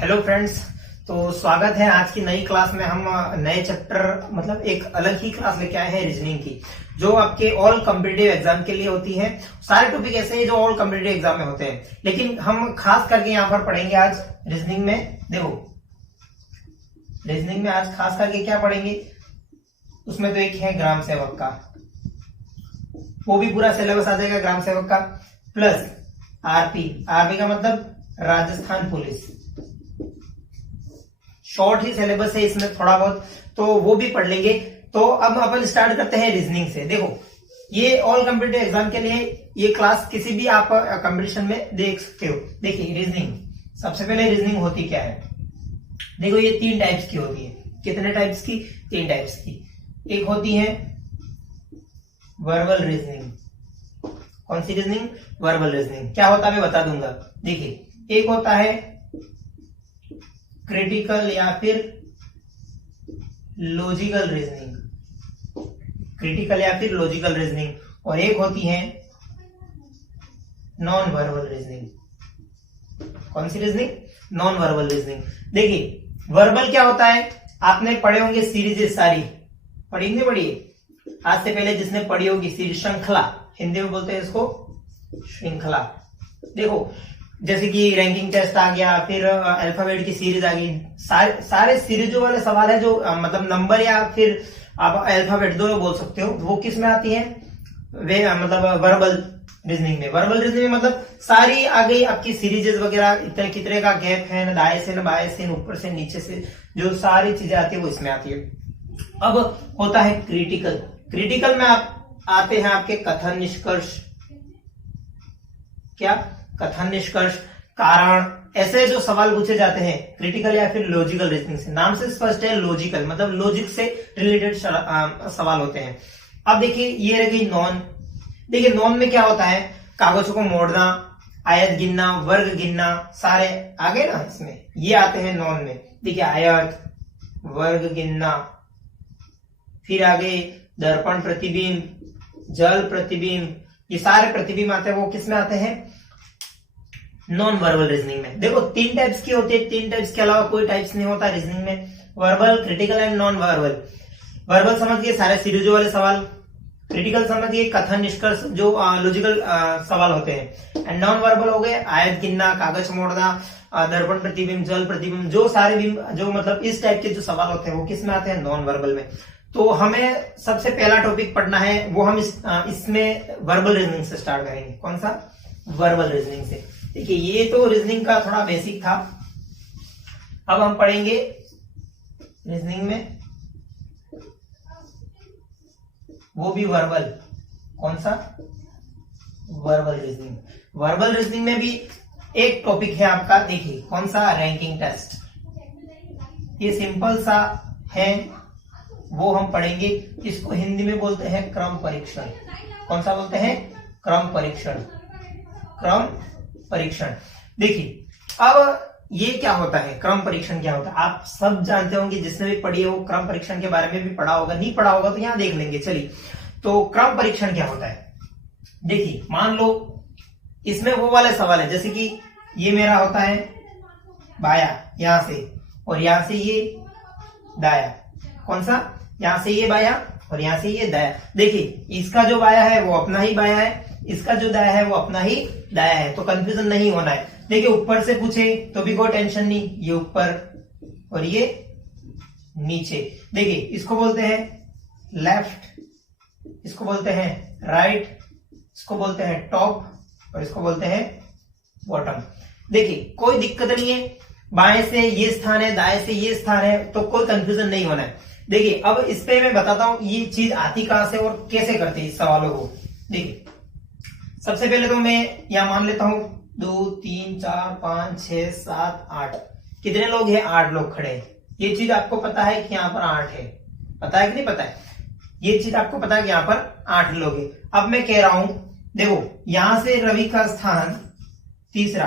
Hello friends. तो स्वागत है आज की नई क्लास में। हम नए चैप्टर मतलब एक अलग ही क्लास लेके आए हैं रीजनिंग की, जो आपके ऑल कॉम्पिटिटिव एग्जाम के लिए होती है। सारे टॉपिक ऐसे हैं जो ऑल कॉम्पिटिटिव एग्जाम में होते हैं, लेकिन हम खास करके यहाँ पर पढ़ेंगे आज रीजनिंग में। देखो रीजनिंग में आज खास करके क्या पढ़ेंगे, उसमें तो एक है ग्राम सेवक का, वो भी पूरा सिलेबस आ जाएगा ग्राम सेवक का, प्लस आरपी का मतलब राजस्थान पुलिस। शॉर्ट ही सिलेबस है इसमें थोड़ा बहुत, तो वो भी पढ़ लेंगे। तो अब अपन स्टार्ट करते हैं रीजनिंग से। देखो ये ऑल कॉम्पिटिटिव एग्जाम के लिए ये क्लास किसी भी आप कंपटीशन में देख सकते हो। देखिए रीजनिंग, सबसे पहले रीजनिंग होती क्या है। देखो ये 3 टाइप्स की होती है। कितने टाइप्स की? 3 टाइप्स की। एक होती है वर्बल रीजनिंग। कौन सी रीजनिंग? Verbal reasoning. क्या होता है मैं बता दूंगा। देखिए एक होता है क्रिटिकल या फिर लॉजिकल रीजनिंग, क्रिटिकल या फिर लॉजिकल रीजनिंग, और एक होती है नॉन वर्बल रीजनिंग। कौन सी रीजनिंग? Non verbal reasoning. देखिए वर्बल क्या होता है, आपने पढ़े होंगे सीरीज, सारी पढ़ी पढ़िए। आज से पहले जिसने पढ़ी होगी सीरीज, श्रृंखला हिंदी में बोलते हैं इसको श्रृंखला। देखो जैसे कि रैंकिंग टेस्ट आ गया, फिर अल्फाबेट की सीरीज आ गई, सारे सीरीजों वाले सवाल है जो मतलब नंबर या फिर आप अल्फाबेट दोनों बोल सकते हो, वो किस में आती है? वे मतलब वर्बल रीजनिंग में। वर्बल रीजनिंग में मतलब सारी आ गई आपकी सीरीजेस वगैरह, इतने कितने का गैप है, न दाएं से न बाएं से, न ऊपर से नीचे से, जो सारी चीजें आती है वो इसमें आती है। अब होता है क्रिटिकल। क्रिटिकल में आप आते हैं आपके कथन, निष्कर्ष, क्या कथन, निष्कर्ष, कारण, ऐसे जो सवाल पूछे जाते हैं क्रिटिकल या फिर लॉजिकल रीजनिंग से। नाम से स्पष्ट है लॉजिकल, मतलब लॉजिक से रिलेटेड सवाल होते हैं। अब देखिए ये रह गई नॉन। देखिए नॉन में क्या होता है, कागजों को मोड़ना, आयत गिनना, वर्ग गिनना, सारे आ गए ना इसमें, ये आते हैं नॉन में। देखिए आयत, वर्ग गिनना, फिर आगे दर्पण प्रतिबिंब, जल प्रतिबिंब, ये सारे प्रतिबिंब आते हैं, वो किस में आते हैं? नॉन वर्बल रीजनिंग में। देखो 3 टाइप्स की होती है, 3 टाइप्स के अलावा कोई टाइप्स नहीं होता रीजनिंग में। Verbal, critical and non verbal. Verbal समझिए सारे सीरीजों वाले सवाल, क्रिटिकल समझिए कथन, निष्कर्ष, जो लॉजिकल सवाल होते हैं, एंड नॉन वर्बल हो गए आयत गिनना, कागज मोड़ना, दर्पण प्रतिबिंब, जल प्रतिबिंब, जो सारे बिंब, जो मतलब इस टाइप के जो सवाल होते हैं वो किस में आते हैं? नॉन वर्बल में। तो हमें सबसे पहला टॉपिक पढ़ना है, वो हम इसमें वर्बल रीजनिंग से स्टार्ट करेंगे। कौन सा? वर्बल रीजनिंग से। देखिए ये तो रीजनिंग का थोड़ा बेसिक था। अब हम पढ़ेंगे रीजनिंग में वो भी वर्बल। कौन सा? Verbal reasoning. वर्बल रीजनिंग में भी एक टॉपिक है आपका, देखिए कौन सा? Ranking test. ये सिंपल सा है, वो हम पढ़ेंगे। इसको हिंदी में बोलते हैं क्रम परीक्षण। कौन सा बोलते हैं? क्रम परीक्षण। क्रम परीक्षण। देखिए अब ये क्या होता है, क्रम परीक्षण क्या होता है, आप सब जानते होंगे, जिसने भी पढ़ी है वो क्रम परीक्षण के बारे में भी पढ़ा होगा। नहीं पढ़ा होगा तो यहां देख लेंगे। चलिए तो क्रम परीक्षण क्या होता है। देखिए मान लो इसमें वो वाले सवाल है, जैसे कि ये मेरा होता है बाया यहां से, और यहां से ये दाया। कौन सा? यहां से ये बाया और यहां से ये दाया। देखिए इसका जो बाया है वो अपना ही बाया है, इसका जो दाया है वो अपना ही दाया है, तो कंफ्यूजन नहीं होना है। देखिए ऊपर से पूछे तो भी कोई टेंशन नहीं, ये ऊपर और ये नीचे। देखिए इसको बोलते हैं लेफ्ट, इसको बोलते हैं राइट, इसको बोलते हैं टॉप, और इसको बोलते हैं बॉटम। देखिए कोई दिक्कत नहीं है, बाएं से ये स्थान है, दाएं से ये स्थान है, तो कोई कंफ्यूजन नहीं होना है। देखिए अब इस पे मैं बताता हूं ये चीज आती कहां से और कैसे करते हैं इस सवालों को। देखिए सबसे पहले तो मैं यहां मान लेता हूं 2 3 4 5 6 7 8। कितने लोग हैं? 8 लोग खड़े हैं। ये चीज आपको पता है कि यहाँ पर 8 है, पता है कि नहीं पता है? ये चीज आपको पता है कि यहाँ पर 8 लोग हैं। अब मैं कह रहा हूं देखो यहां से रवि का स्थान तीसरा,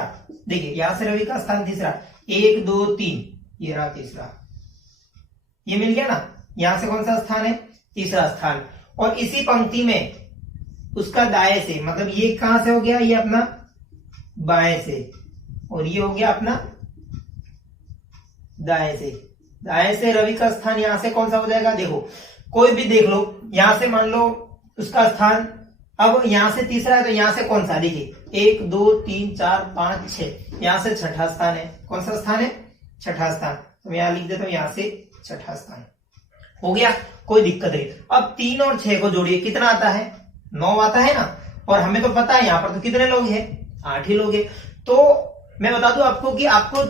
देखिए यहां से रवि का स्थान तीसरा, 1 2 3, ये रहा तीसरा, ये मिल गया ना। यहां से कौन सा स्थान है? तीसरा स्थान। और इसी पंक्ति में उसका दाएं से, मतलब ये कहां से हो गया? ये अपना बाएं से, और ये हो गया अपना दाएं से रवि का स्थान यहां से कौन सा हो जाएगा, देखो कोई भी देख लो, यहां से मान लो उसका स्थान, अब यहां से तीसरा है तो यहां से कौन सा, देखिए 1 2 3 4 5 6, यहां से छठा स्थान है, कौन सा स्थान है, छठा स्थान, तो मैं यहां लिख देता हूं यहां से छठा स्थान हो गया, कोई दिक्कत नहीं। अब 3 और 6 को जोड़िए, कितना आता है, 9 आता है ना, और हमें तो पता है यहां पर तो कितने लोग हैं, 8 ही लोग हैं। तो मैं बता दूं आपको कि आपको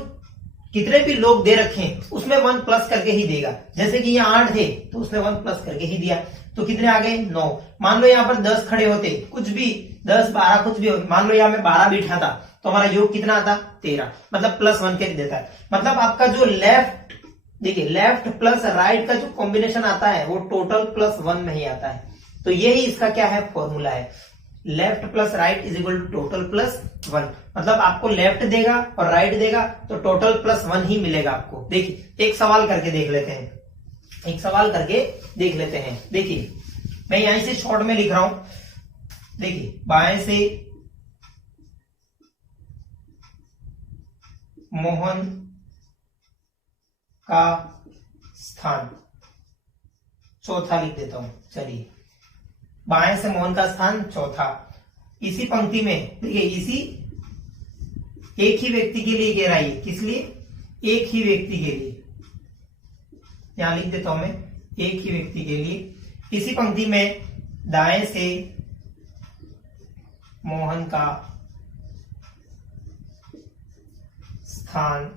कितने भी लोग दे रखे हैं उसमें 1 प्लस करके ही देगा, जैसे कि यहाँ 8 थे तो उसने 1 प्लस करके ही दिया, तो कितने आ गए, 9। मान लो यहाँ पर 10 खड़े होते, कुछ भी 10 12 कुछ भी हो, मान लो यहाँ में 12 बिठा था तो हमारा योग कितना आता, 13, मतलब +1 के देता है। मतलब आपका जो लेफ्ट, देखिए लेफ्ट प्लस राइट का जो कॉम्बिनेशन आता है वो टोटल +1 में ही आता है। तो यही इसका क्या है, फॉर्मूला है, left plus right is equal to total +1। मतलब आपको लेफ्ट देगा और राइट देगा तो टोटल +1 ही मिलेगा आपको। देखिए एक सवाल करके देख लेते हैं, एक सवाल करके देख लेते हैं। देखिए मैं यहीं से शॉर्ट में लिख रहा हूं, देखिए बाएं से मोहन का स्थान चौथा लिख देता हूं, चलिए बाएं से मोहन का स्थान चौथा, इसी पंक्ति में देखिए इसी एक ही व्यक्ति के लिए कह रहा है, किस लिए, एक ही व्यक्ति के लिए, यहां लिख देता हूं मैं एक ही व्यक्ति के लिए, इसी पंक्ति में दाएं से मोहन का स्थान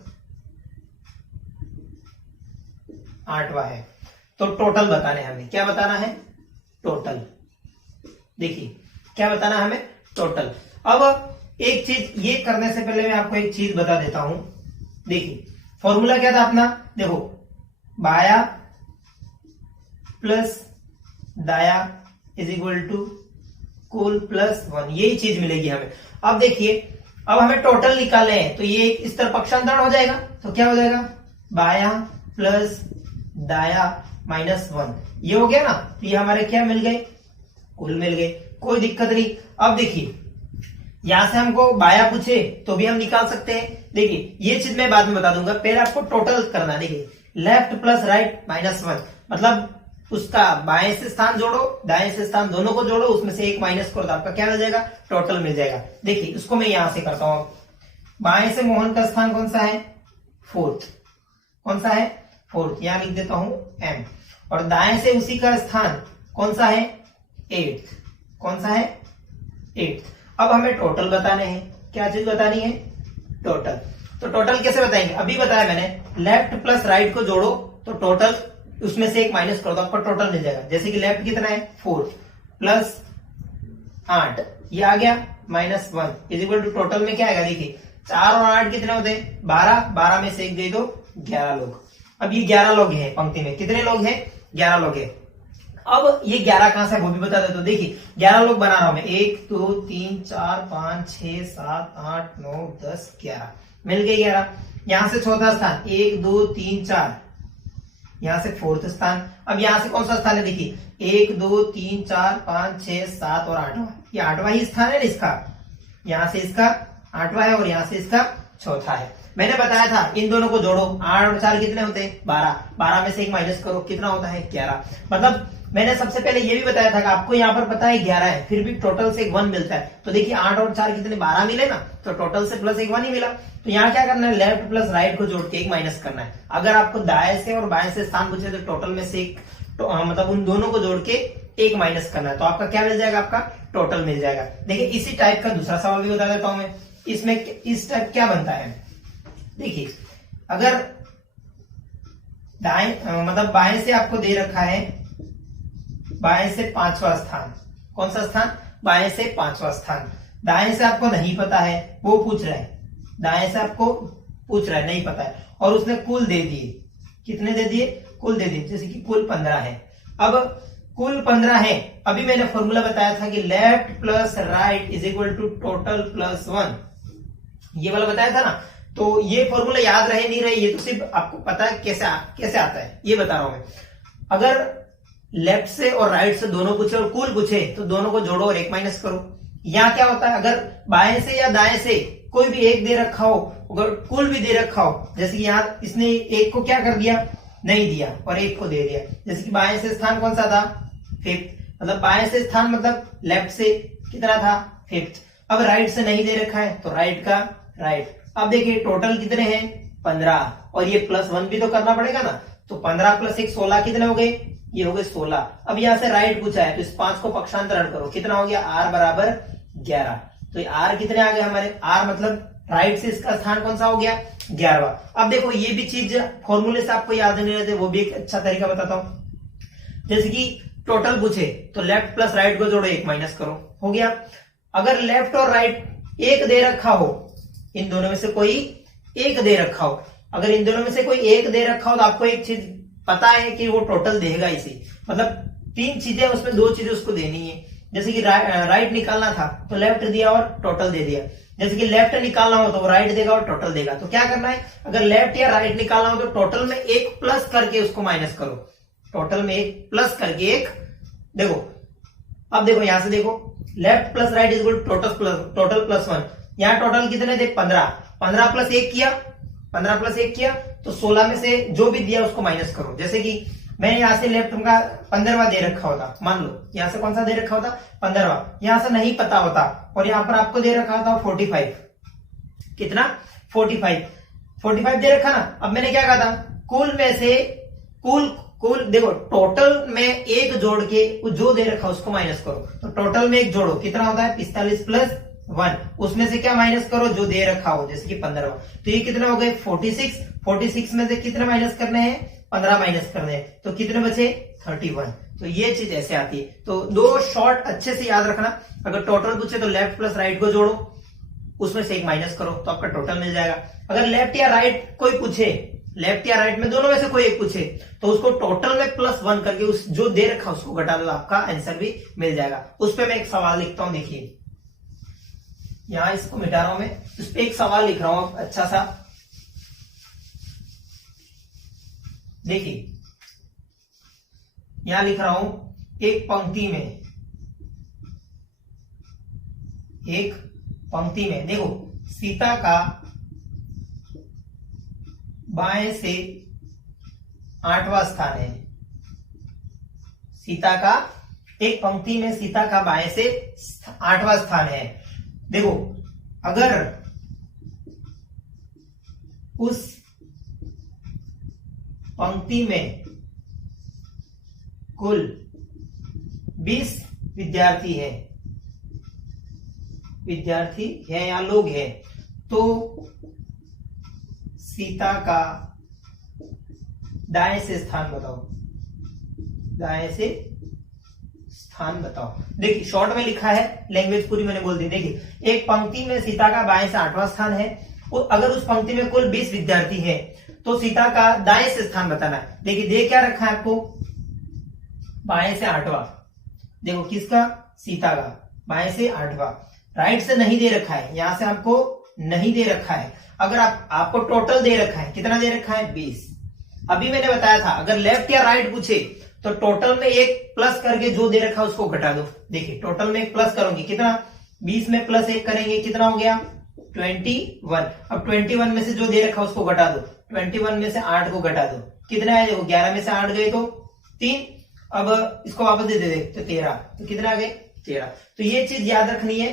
8वां है। तो टोटल बताना है हमें, क्या बताना है, टोटल। देखिए क्या बताना है हमें, टोटल। अब एक चीज ये करने से पहले मैं आपको एक चीज बता देता हूं, देखिए फॉर्मूला क्या था अपना, देखो बाया प्लस दाया इज इक्वल टू कुल +1, यही चीज मिलेगी हमें। अब देखिए अब हमें टोटल निकालने हैं तो ये इस तरह पक्षांतरण हो जाएगा, तो क्या हो जाएगा, बाया प्लस दाया -1, ये हो गया ना, तो ये हमारे क्या मिल गए, कुल मिल गए, कोई दिक्कत नहीं। अब देखिए यहां से हमको बाया पूछे तो भी हम निकाल सकते हैं, देखिए ये चीज मैं बाद में बता दूंगा, पहले आपको टोटल करना। देखिए लेफ्ट प्लस राइट -1, मतलब उसका बाएं से स्थान जोड़ो दाएं से स्थान दोनों को जोड़ो, उसमें से एक माइनस करो तो आपका क्या मिल जाएगा, टोटल मिल जाएगा। देखिए उसको मैं यहां से करता हूं, बाएं से मोहन का स्थान कौन सा है, 4th, कौन सा है, 4th, यहां लिख देता हूं m, और दाएं से उसी का स्थान कौन सा है, 8th, कौन सा है, 8th। अब हमें टोटल बताने हैं, क्या चीज बतानी है, टोटल। तो टोटल कैसे बताएंगे, अभी बताया मैंने, लेफ्ट प्लस राइट को जोड़ो तो टोटल उसमें से एक माइनस करो तो आपको टोटल मिल जाएगा। जैसे कि लेफ्ट कितना है, 4 प्लस 8, ये आ गया -1 इज इक्वल टू टोटल में क्या आएगा, देखिए 4 और 8 कितने होते हैं, 12, 12 में से एक दे दो 11 लोग। अब ये 11 लोग हैं पंक्ति में, कितने लोग हैं, 11 लोग हैं। अब ये 11 कहां से वो भी बता दे, तो देखिए 11 लोग बना रहा हूं मैं, 1 2 3 4 5 6 7 8 9 10 11, मिल गए 11। यहां से चौथा स्थान 1 2 3 4, यहां से 4th स्थान। अब यहां से कौन सा स्थान है, देखिए 1 2 3 4 5 6 7 और 8वां, ये 8वां ही स्थान है ना इसका, यहां से इसका 8वां है और यहां से इसका चौथा है। मैंने बताया था इन दोनों को जोड़ो, 8 और 4 कितने होते हैं, 12, 12 में से एक माइनस करो कितना होता है, 11। मतलब मैंने सबसे पहले ये भी बताया था कि आपको यहाँ पर पता है 11 है, फिर भी टोटल से 1 मिलता है। तो देखिए 8 और 4 कितने, 12 मिले ना, तो टोटल से प्लस 1 ही मिला। तो यहाँ क्या करना है, लेफ्ट प्लस राइट को जोड़ के एक माइनस करना है। अगर आपको दाएं से और बाएं से स्थान पूछे तो टोटल में से एक, मतलब उन दोनों को जोड़ के एक माइनस करना है, तो आपका क्या मिल जाएगा, आपका टोटल मिल जाएगा। देखिए इसी टाइप का दूसरा सवाल भी बता देता हूं मैं, इसमें इस टाइप क्या बनता है, देखिए अगर दाएं मतलब बाएं से आपको दे रखा है, बाएं से 5वां स्थान, कौन सा स्थान, बाएं से 5वां स्थान, दाएं से आपको नहीं पता है, वो पूछ रहा है, दाएं से आपको पूछ रहा है नहीं पता है, और उसने कुल दे दिए, कितने दे दिए, कुल दे दिए, जैसे कि कुल 15 है। अब कुल 15 है, अभी मैंने फॉर्मूला बताया था कि left plus right is equal to total +1, ये वाला बताया था ना। तो ये फॉर्मूला याद रहे नहीं रहे, ये तो सिर्फ आपको पता है कैसे आता है, ये बता रहा हूं मैं। अगर लेफ्ट से और राइट से दोनों पूछे और कुल पूछे तो दोनों को जोड़ो और एक माइनस करो। यहां क्या होता है, अगर बाएं से या दाएं से कोई भी एक दे रखा हो अगर कुल भी दे रखा हो, जैसे कि यहाँ इसने एक को क्या कर दिया, नहीं दिया, और एक को दे दिया। जैसे कि बाएं से स्थान कौन सा था, फिफ्थ, मतलब बाएं से स्थान मतलब लेफ्ट से कितना था, फिफ्थ। अब राइट से नहीं दे रखा है तो राइट का राइट। अब देखिए टोटल कितने हैं, 15, और ये +1 भी तो करना पड़ेगा ना, तो 15 + 1 16 कितने हो गए, ये हो गए 16। अब यहाँ से राइट पूछा है तो इस 5 को पक्षांतरण करो, कितना हो गया, r बराबर 11। तो ये r कितने आ गए हमारे, r मतलब राइट से इसका स्थान कौन सा हो गया, 11वां। अब देखो ये भी चीज फॉर्मूले से आपको याद नहीं रहते, वो भी एक अच्छा तरीका बताता हूं। जैसे कि टोटल पूछे तो लेफ्ट प्लस राइट को जोड़ो, 1 माइनस करो, हो गया। अगर लेफ्ट और राइट एक दे रखा हो, इन दोनों में से कोई एक दे रखा हो, अगर इन दोनों में से कोई एक दे रखा हो तो आपको एक चीज पता है कि वो टोटल देगा इसी, मतलब 3 चीजें उसमें 2 चीजें उसको देनी है। जैसे कि राइट निकालना था तो लेफ्ट दिया और टोटल दे दिया, जैसे कि लेफ्ट निकालना हो तो वो राइट देगा और टोटल देगा। तो क्या करना है, अगर लेफ्ट या राइट निकालना हो तो टोटल में एक प्लस करके उसको माइनस करो, टोटल में एक प्लस करके एक, देखो अब देखो यहां से देखो, left plus right is equal total +1, यहाँ टोटल कितने थे 15, 15 + 1 किया, 15 + 1 किया तो 16 में से जो भी दिया उसको माइनस करो। जैसे कि मैंने यहाँ से लेफ्ट का 15वां दे रखा होता, मान लो यहाँ से कौन सा दे रखा होता, 15वां, यहाँ से नहीं पता होता, और यहाँ पर आपको दे रखा होता 45, कितना 45 दे रखा ना। अब मैंने क्या कहा था, कुल में से कुल देखो टोटल में एक जोड़ के जो दे रखा उसको माइनस करो, तो टोटल में एक जोड़ो कितना होता है 45 + 1, उसमें से क्या माइनस करो, जो दे रखा हो, जैसे कि 15वां, तो ये कितने हो गए 46 में से कितने माइनस करने हैं, 15 माइनस करने हैं, तो कितने बचे 31। तो ये चीज ऐसे आती है। तो 2 शॉर्ट अच्छे से याद रखना, अगर टोटल पूछे तो लेफ्ट प्लस राइट को जोड़ो, उसमें से एक माइनस करो तो आपका टोटल मिल जाएगा। अगर लेफ्ट या राइट कोई पूछे, लेफ्ट या राइट में दोनों में से कोई एक पूछे तो उसको टोटल में +1 करके उस जो दे रखा उसको घटा दो, आपका आंसर भी मिल जाएगा। उस पर मैं एक सवाल लिखता हूं, देखिए यहां इसको मिटा रहा हूं मैं, उस पर एक सवाल लिख रहा हूं अच्छा सा, देखिए यहां लिख रहा हूं एक पंक्ति में देखो सीता का बाएं से 8वां स्थान है, सीता का एक पंक्ति में सीता का बाएं से 8वां स्थान है। देखो अगर उस पंक्ति में कुल 20 विद्यार्थी है या लोग हैं, तो सीता का दाएं से स्थान बताओ। देखिए शॉर्ट में लिखा है, लैंग्वेज पूरी मैंने बोल दी। देखिए एक पंक्ति में सीता का बाएं से 8वां स्थान है, और अगर उस पंक्ति में कुल 20 विद्यार्थी है तो सीता का दाएं से स्थान बताना है। देखिए दे क्या रखा है आपको, बाएं से 8वां, देखो किसका, सीता का बाएं से 8वां, राइट से नहीं दे रखा है, यहां से आपको नहीं दे रखा है। अगर आपको टोटल दे रखा है, कितना दे रखा है 20। अभी मैंने बताया था अगर लेफ्ट या राइट पूछे तो टोटल में एक प्लस करके जो दे रखा है उसको घटा दो। देखिए टोटल में एक प्लस करोगे, कितना 20 में +1 करेंगे कितना हो गया 21। अब 21 में से जो दे रखा है उसको घटा दो, 21 में से 8 को घटा दो, कितना है देखो 11 में से 8 गए तो 3, अब इसको वापस दे दे तो 13, तो कितना आ गए 13। तो ये चीज याद रखनी है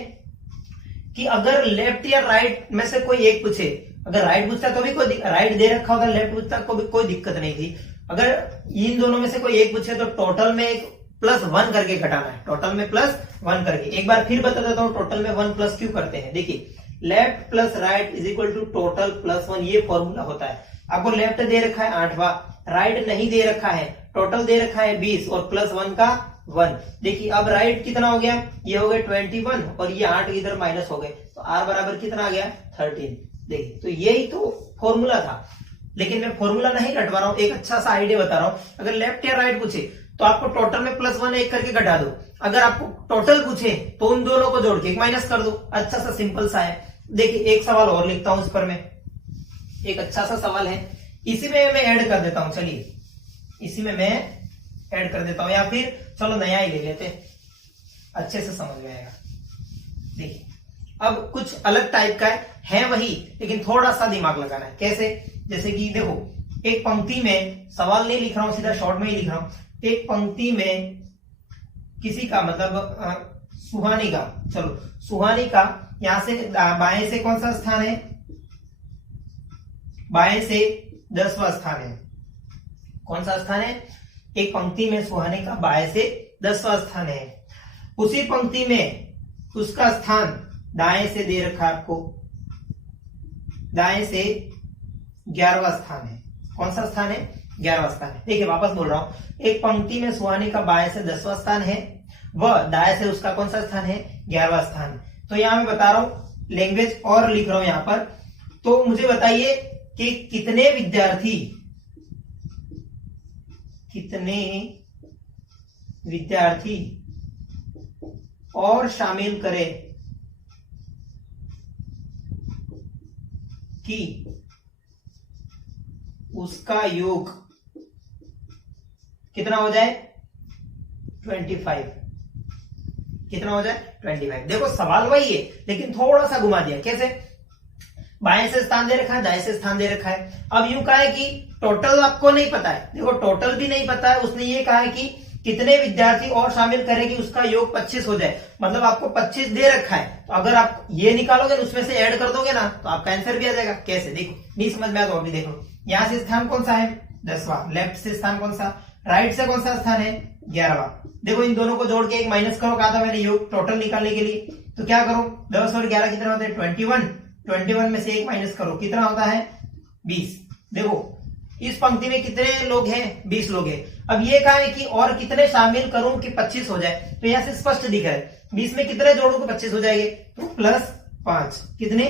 कि अगर लेफ्ट या राइट में से कोई एक पूछे, अगर राइट पूछता तो भी कोई, राइट दे रखा होता लेफ्ट पूछता तो भी कोई दिक्कत नहीं थी। अगर इन दोनों में से कोई एक पूछे तो टोटल में एक +1 करके घटाना है, टोटल में +1 करके। एक बार फिर बता देता हूं टोटल में 1 प्लस क्यों करते हैं। देखिए left plus right is equal to total +1, ये फॉर्मूला होता है। आपको लेफ्ट दे रखा है 8वां, राइट नहीं दे रखा है, टोटल दे रखा है 20 और +1 का 1। देखिए अब राइट कितना हो गया, ये हो गए 21 और ये 8 इधर माइनस हो गए, तो r बराबर कितना आ गया 13। देखिए तो यही तो फॉर्मूला था, लेकिन मैं फॉर्मूला नहीं रटवा रहा हूं, एक अच्छा सा आइडिया बता रहा हूं। अगर लेफ्ट या राइट पूछे तो आपको टोटल में +1 एक करके घटा दो, अगर आपको टोटल पूछे तो उन दोनों को जोड़ के एक माइनस कर दो। अच्छा सा सिंपल सा है। देखिए एक सवाल और लिखता हूं इस पर मैं, एक अच्छा सा सवाल है, इसी में मैं ऐड कर देता हूं, चलिए इसी में मैं ऐड कर देता हूं, या फिर चलो नया ही ले लेते, अच्छे से समझ में आएगा। देखिए अब कुछ अलग टाइप का है वही, लेकिन थोड़ा सा दिमाग लगाना है। कैसे? जैसे कि देखो, एक पंक्ति में, सवाल नहीं लिख रहा हूं, सीधा शॉर्ट में ही लिख रहा हूं। एक पंक्ति में किसी का मतलब सुहानी का, चलो सुहानी का यहां से बाएं से कौन सा स्थान है? बाएं से 10वां स्थान है। कौन सा स्थान है? एक पंक्ति में सुहानी का बाएं से 10वां स्थान है। उसी पंक्ति में उसका स्थान दाएं से दे रखा है आपको, दाएं से 11वां स्थान है। कौन सा स्थान है? 11वां स्थान है। देखिए वापस बोल रहा हूं, एक पंक्ति में सुहानी का बाएं से 10वां स्थान है, वह दाएं से उसका कौन सा स्थान है? 11वां स्थान। तो यहां मैं बता रहा हूं लैंग्वेज और लिख रहा हूं यहां पर। तो मुझे बताइए कि कितने विद्यार्थी और शामिल करें कि उसका योग कितना हो जाए? 25। कितना हो जाए? 25। देखो सवाल वही है, लेकिन थोड़ा सा घुमा दिया। कैसे? बाएं से स्थान दे रखा है, दाएं से स्थान दे रखा है। अब यूं कहा है कि टोटल आपको नहीं पता है। देखो टोटल भी नहीं पता है, उसने ये कहा है कि कितने विद्यार्थी और शामिल करें कि उसका योग 25 हो जाए। मतलब आपको 25 दे रखा है, तो अगर आप ये निकालोगे उसमें से ऐड कर दोगे ना, तो आपका आंसर भी आ जाएगा। कैसे? देखो, नहीं समझ में आया तो और भी देखो। यहां से स्थान कौन सा है? 10वां। लेफ्ट से स्थान कौन सा? राइट से कौन सा स्थान है? 11वां। देखो इन दोनों को जोड़ के एक माइनस करो, कहा था मैंने योग टोटल निकालने के लिए। तो क्या करो, 10 और 11 कितना होता है? 21। 21 में से एक माइनस करो, कितना होता है? 20। देखो इस पंक्ति में कितने लोग हैं? 20 लोग हैं। अब ये कहा है कि और कितने शामिल करूं कि 25 हो जाए, तो यहां से स्पष्ट दिख रहा है 20 में कितने जोड़ू कि 25 हो जाएंगे, तो +5। कितने?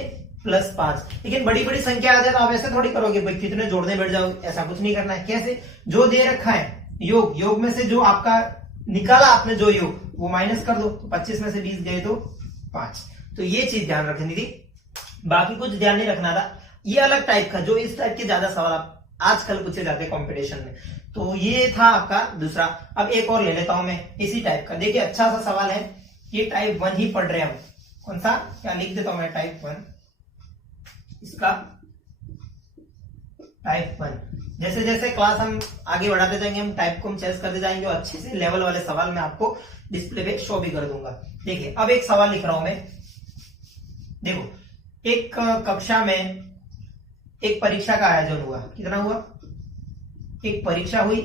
+5। लेकिन बड़ी बड़ी संख्या आ जाए तो आप ऐसे थोड़ी करोगे भाई कितने जोड़ने बैठ जाओगे, ऐसा कुछ नहीं करना है। कैसे? जो दे रखा है योग, योग में से जो आपका निकाला आपने जो योग, वो माइनस कर दो, तो 25 में से 20 गए तो 5। तो ये चीज ध्यान रखनी थी, बाकी कुछ ध्यान नहीं रखना था। ये अलग टाइप का, जो इस टाइप के ज्यादा सवाल आजकल पूछे जाते हैं कंपटीशन में। तो ये था आपका दूसरा। अब एक और ले लेता हूं मैं इसी टाइप का। देखिए अच्छा सा सवाल है, ये टाइप 1 ही पढ़ रहे हैं हम। कौन सा? क्या लिख देता हूं मैं? टाइप 1। इसका टाइप 1। जैसे जैसे क्लास हम आगे बढ़ाते जाएंगे, हम टाइप को हम चेंज करते जाएंगे और अच्छे से लेवल वाले सवाल मैं आपको डिस्प्ले पे शो भी कर दूंगा। देखिए अब एक सवाल लिख रहा हूं मैं। देखो एक कक्षा में एक परीक्षा का आयोजन हुआ। कितना हुआ? एक परीक्षा हुई।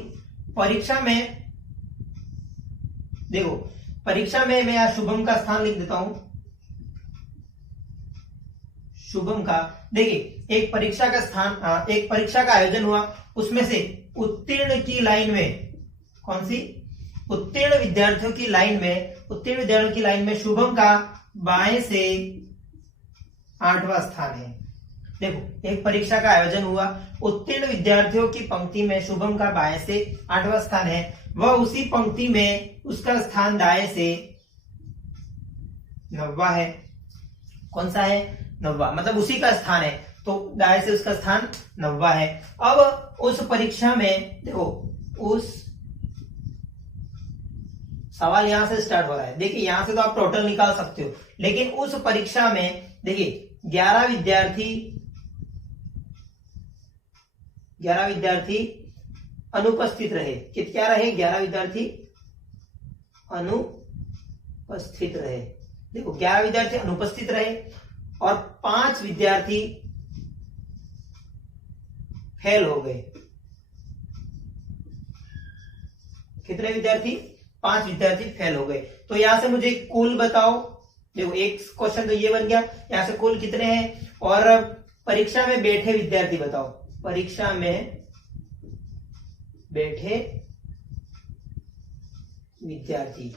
परीक्षा में देखो, परीक्षा में मैं यहां शुभम का स्थान लिख देता हूं। शुभम का, देखिए एक परीक्षा का स्थान, एक परीक्षा का आयोजन हुआ, उसमें से उत्तीर्ण की लाइन में, कौन सी? उत्तीर्ण विद्यार्थियों की लाइन में, उत्तीर्ण विद्यार्थियों की लाइन में शुभम का बाएं से 8वां स्थान है। देखो एक परीक्षा का आयोजन हुआ, उत्तीर्ण विद्यार्थियों की पंक्ति में शुभम का बाएं से 8वां स्थान है, वह उसी पंक्ति में उसका स्थान दाएं से 9वां है। कौन सा है? 9वां, मतलब उसी का स्थान है, तो दाएं से उसका स्थान 9वां है। अब उस परीक्षा में देखो, उस सवाल यहां से स्टार्ट हो रहा है। देखिए यहां से तो आप टोटल निकाल सकते हो, लेकिन उस परीक्षा में देखिए 11 विद्यार्थी अनुपस्थित रहे। क्या रहे? 11 विद्यार्थी अनुपस्थित रहे। देखो 11 विद्यार्थी अनुपस्थित रहे और 5 विद्यार्थी फेल हो गए। कितने विद्यार्थी? 5 विद्यार्थी फेल हो गए। तो यहां से मुझे कुल बताओ। देखो एक क्वेश्चन तो ये बन गया, यहां से कुल कितने हैं, और परीक्षा में बैठे विद्यार्थी बताओ। परीक्षा में बैठे विद्यार्थी।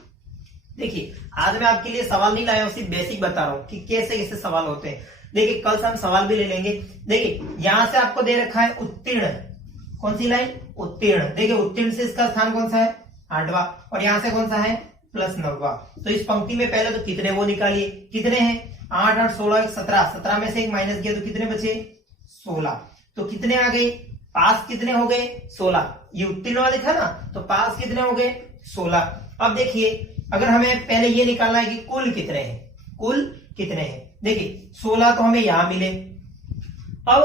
देखिए आज मैं आपके लिए सवाल नहीं लाया हूं, सिर्फ बेसिक बता रहा हूं कि कैसे कैसे सवाल होते हैं। देखिए कल से हम सवाल भी ले लेंगे। देखिए यहां से आपको दे रखा है उत्तीर्ण, कौन सी लाइन? उत्तीर्ण। देखिए उत्तीर्ण से इसका स्थान कौन सा है? 8वां, और यहां से कौन सा है? +9वां। तो इस पंक्ति में पहले तो कितने वो निकालिए, कितने हैं? 8 8 16 17, 17 में से एक माइनस किया तो कितने बचे? 16। तो कितने आ गए? पास कितने हो गए? 16। ये उत्तीर्ण वाले था ना, तो पास कितने हो गए? 16। अब देखिए अगर हमें पहले ये निकालना है कि कुल कितने हैं, कुल कितने हैं। देखिए 16 तो हमें यहां मिले। अब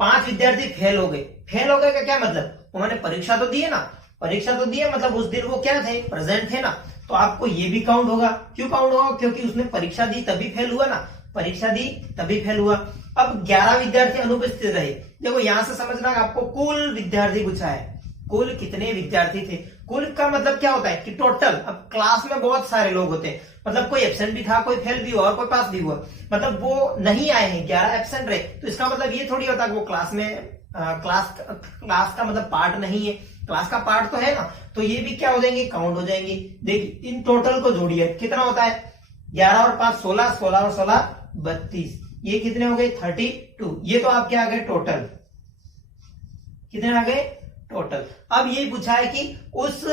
5 विद्यार्थी फेल हो गए। फेल हो गए का क्या मतलब, उन्होंने परीक्षा तो दी है ना, परीक्षा तो दी है मतलब उस दिन वो क्या थे, प्रेजेंट थे ना, तो आपको ये भी काउंट होगा। क्यों काउंट होगा, क्योंकि उसने परीक्षा दी तभी फेल हुआ ना, परीक्षा दी तभी फेल हुआ। अब 11 विद्यार्थी अनुपस्थित रहे। देखो यहां से समझना आपको कुल विद्यार्थी पूछा है, कुल कितने विद्यार्थी थे। कुल का मतलब क्या होता है कि टोटल। अब क्लास में बहुत सारे लोग होते हैं, मतलब कोई एब्सेंट भी था, कोई फेल भी हुआ और कोई पास भी हुआ, मतलब वो नहीं आए हैं, 11 एब्सेंट रहे, तो इसका मतलब ये थोड़ी होता कि वो क्लास में क्लास का मतलब पार्ट नहीं है, क्लास का पार्ट तो है ना, तो ये भी क्या हो जाएंगे, काउंट हो जाएंगे। देखिए इन टोटल को जोड़िए, कितना होता है 11 और 5 16, 16 और 16 32, ये कितने हो गए 32। ये तो आपके आ गए टोटल, कितने आ गए टोटल। अब ये पूछा है कि उस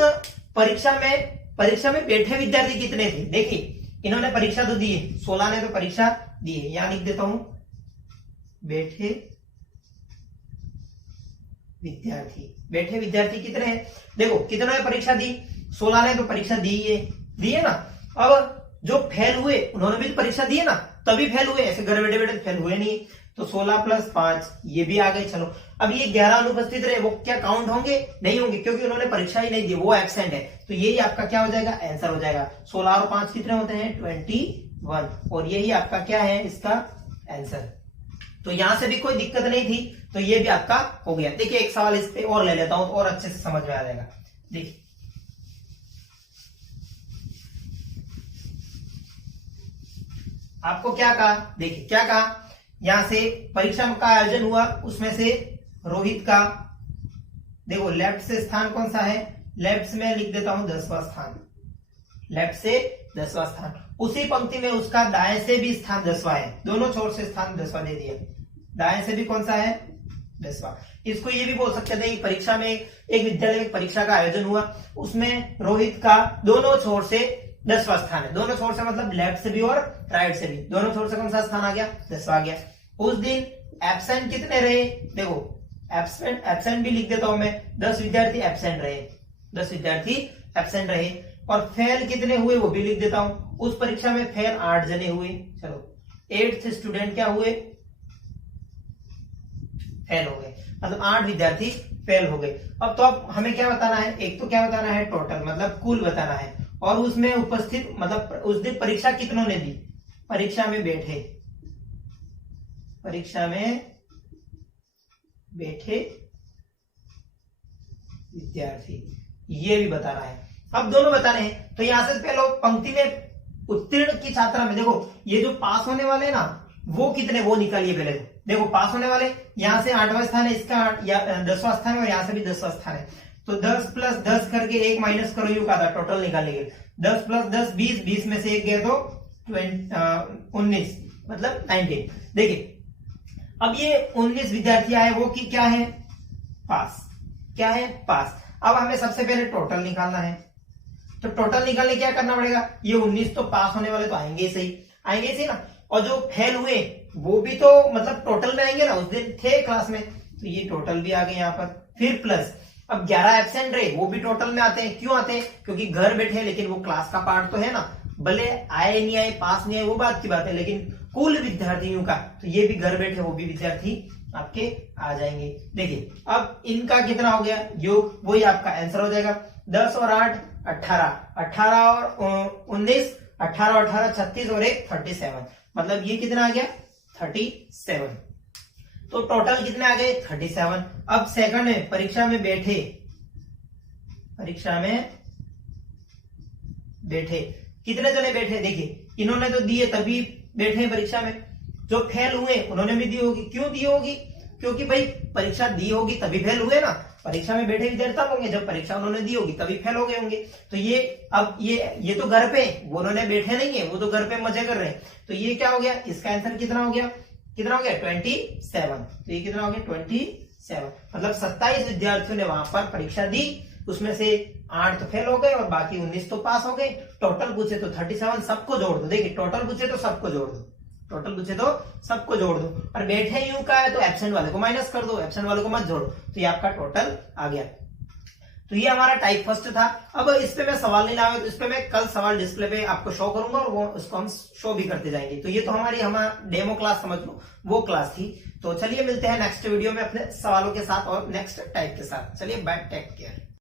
परीक्षा में बैठे विद्यार्थी कितने थे। देखिए इन्होंने परीक्षा तो दी है, 16 ने तो परीक्षा दी है, यहां लिख देता हूं बैठे विद्यार्थी कितने हैं। देखो कितनों ने परीक्षा दी, 16 ने तो परीक्षा दी है ना। अब जो फेल हुए उन्होंने भी तो परीक्षा दी है ना, तभी फेल हुए, ऐसे घर बैठे बैठे फेल हुए नहीं। तो 16 + 5 ये भी आ गए। चलो अब ये 11 अनुपस्थित रहे, वो क्या काउंट होंगे, नहीं होंगे, क्योंकि उन्होंने परीक्षा ही नहीं दी, वो एब्सेंट है। तो यही आपका क्या हो जाएगा, आंसर हो जाएगा। 16 और 5 कितने होते हैं 21, और यही आपका क्या है इसका आंसर। तो यहां से भी कोई दिक्कत नहीं थी, तो ये भी आपका हो गया। देखिए एक सवाल इस पे और ले लेता हूं तो और अच्छे से समझ में आ जाएगा। देखिए आपको क्या कहा, देखिए क्या कहा, यहां से परीक्षा का आयोजन हुआ, उसमें से रोहित का, देखो लेफ्ट से स्थान कौन सा है, लेफ्ट से मैं लिख देता हूं 10वां स्थान, लेफ्ट से 10वां स्थान। उसी पंक्ति में उसका दाएं से भी स्थान 10वां है, दोनों छोर से स्थान 10वां दे दिया, दाएं से भी कौन सा है 10वां। इसको ये भी बोल सकते थे, परीक्षा में एक विद्यालय में परीक्षा का आयोजन हुआ, उसमें रोहित का दोनों छोर से 10वां स्थान है, दोनों छोर से मतलब लेफ्ट से भी और राइट से भी, दोनों छोर से कौन सा स्थान आ गया 10वां आ गया। उस दिन एब्सेंट कितने रहे, देखो एब्सेंट भी लिख देता हूं मैं, 10 विद्यार्थी एब्सेंट रहे, 10 विद्यार्थी एब्सेंट रहे। और फेल कितने हुए वो भी लिख देता हूं, उस परीक्षा में फेल 8 जने हुए। चलो 8th स्टूडेंट क्या हुए, फेल हो गए, मतलब 8 विद्यार्थी फेल हो गए। अब तो अब हमें क्या बताना है, एक तो क्या बताना है टोटल, मतलब कुल बताना है, और उसमें उपस्थित मतलब उस दिन परीक्षा कितनों ने दी, परीक्षा में बैठे विद्यार्थी, ये भी बताना है। अब दोनों बताने हैं, तो यहां से पहले पंक्ति में उत्तीर्ण की छात्रा में देखो ये जो पास होने वाले ना वो कितने, वो निकालिए पहले। देखो पास होने वाले यहां से 8वां स्थान है, इसका 10वां स्थान है, और यहां से भी 10वां स्थान है। तो 10 + 10 करके 1 माइनस करो, यू का था टोटल निकालने के लिए। 10 + 10 20, 20 में से 1 गया तो 19 मतलब 19। देखिए अब ये 19 विद्यार्थी आए, वो की क्या है पास, क्या है पास। अब हमें सबसे पहले टोटल निकालना है, तो टोटल निकालने क्या करना पड़ेगा, ये 19 तो पास होने वाले तो आएंगे सही ना, और जो फेल हुए वो भी तो मतलब टोटल में आएंगे ना, उस दिन थे क्लास में, तो ये टोटल भी आ गए यहाँ पर। फिर प्लस अब 11 एब्सेंट रहे, वो भी टोटल में आते हैं। क्यों आते हैं, क्योंकि घर बैठे लेकिन वो क्लास का पार्ट तो है ना, भले आए नहीं आए, पास नहीं आए, वो बात की बात है, लेकिन कुल विद्यार्थियों का, तो ये भी घर बैठे वो भी विद्यार्थी आपके आ जाएंगे। देखिए अब इनका कितना हो गया योग, वही आपका आंसर हो जाएगा। 10 और 8 18, 18 और 19, 18 और 18 36, और 1 37, मतलब ये कितना आ गया 37। तो टोटल कितने आ गए 37। अब सेकंड में परीक्षा में बैठे कितने जने बैठे, देखिए इन्होंने तो दिए तभी बैठे परीक्षा में, जो फेल हुए उन्होंने भी दी होगी। क्यों दी होगी, क्योंकि भाई परीक्षा दी होगी तभी फेल हुए ना, परीक्षा में बैठे विद्यार्थी तब होंगे जब परीक्षा उन्होंने दी होगी, तभी फेल हो गए होंगे। तो ये अब ये तो घर पे, वो उन्होंने बैठे नहीं है, वो तो घर पे मजे कर रहे हैं। तो ये क्या हो गया, इसका आंसर कितना हो गया 27। तो ये कितना हो गया 27, मतलब 27 विद्यार्थियों ने वहां पर परीक्षा दी, उसमें से 8 तो फेल हो गए और बाकी 19 तो पास हो गए। टोटल पूछे तो 37, सबको जोड़ दो। देखिए टोटल पूछे तो सबको जोड़ दो, और बैठे यूं का है तो एब्सेंट वाले को माइनस कर दो, एब्सेंट वाले को मत जोड़ो, तो ये आपका टोटल आ गया। तो ये हमारा टाइप फर्स्ट था। अब इस पे मैं सवाल नहीं लाया, तो इस पे मैं कल सवाल डिस्प्ले पे आपको शो करूंगा और वो उसको हम शो भी करते जाएंगे। तो ये तो हमारा डेमो क्लास समझ लो, वो क्लास थी। तो चलिए मिलते हैं नेक्स्ट वीडियो में अपने सवालों के साथ और नेक्स्ट टाइप के साथ। चलिए बाय, टेक केयर।